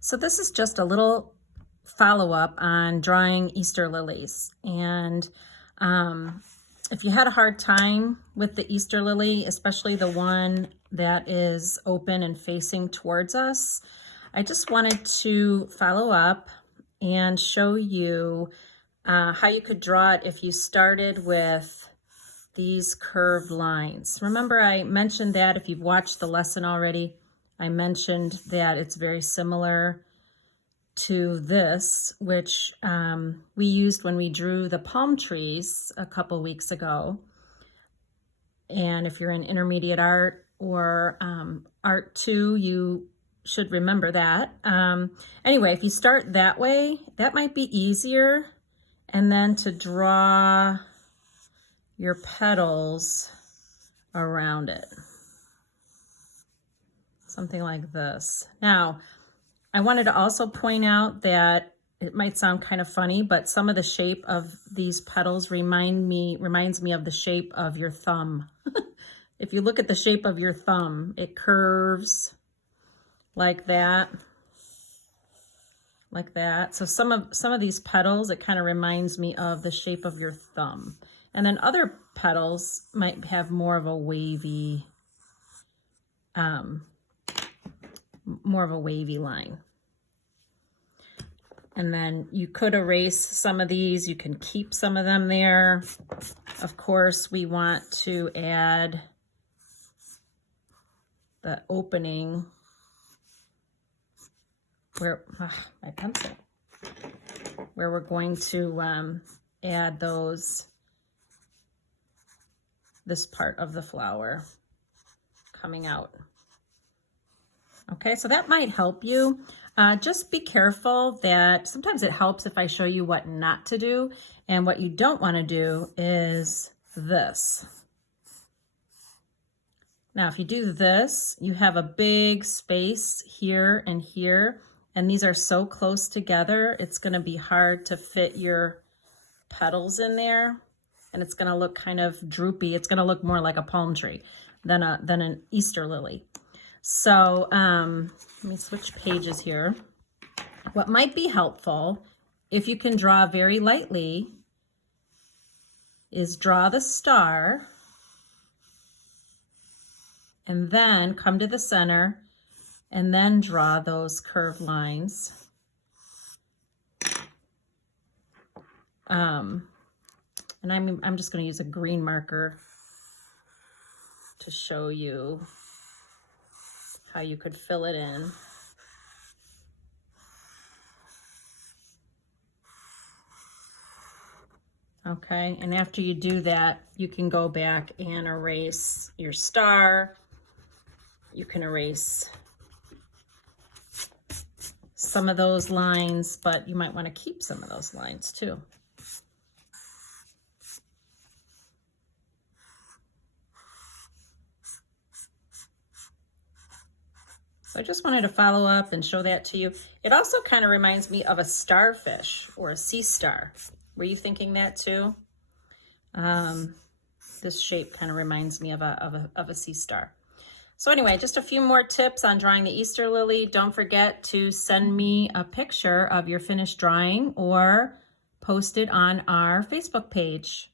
So this is just a little follow-up on drawing Easter lilies. And if you had a hard time with the Easter lily, especially the one that is open and facing towards us, I just wanted to follow up and show you how you could draw it if you started with these curved lines. Remember, I mentioned that if you've watched the lesson already, I mentioned that it's very similar to this, which we used when we drew the palm trees a couple weeks ago. And if you're in intermediate art or art 2, you should remember that. Anyway, if you start that way, that might be easier. And then to draw your petals around it. Something like this. Now, I wanted to also point out that it might sound kind of funny, but some of the shape of these petals reminds me of the shape of your thumb. If you look at the shape of your thumb, it curves like that. Like that. So some of these petals, it kind of reminds me of the shape of your thumb. And then other petals might have more of a wavy line. And then you could erase some of these. You can keep some of them there. Of course, we want to add the opening where, my pencil, where we're going to add this part of the flower coming out. Okay, so that might help you. Just be careful that sometimes it helps if I show you what not to do, and what you don't want to do is this. Now, if you do this, you have a big space here and here, and these are so close together, it's going to be hard to fit your petals in there, and it's going to look kind of droopy. It's going to look more like a palm tree than an Easter lily. So let me switch pages here. What might be helpful, if you can draw very lightly, is draw the star and then come to the center and then draw those curved lines. And I'm just going to use a green marker to show you how you could fill it in. Okay, and after you do that, you can go back and erase your star. You can erase some of those lines, but you might want to keep some of those lines too. So I just wanted to follow up and show that to you. It also kind of reminds me of a starfish or a sea star. Were you thinking that too? This shape kind of reminds me of a sea star. So anyway, just a few more tips on drawing the Easter lily. Don't forget to send me a picture of your finished drawing or post it on our Facebook page.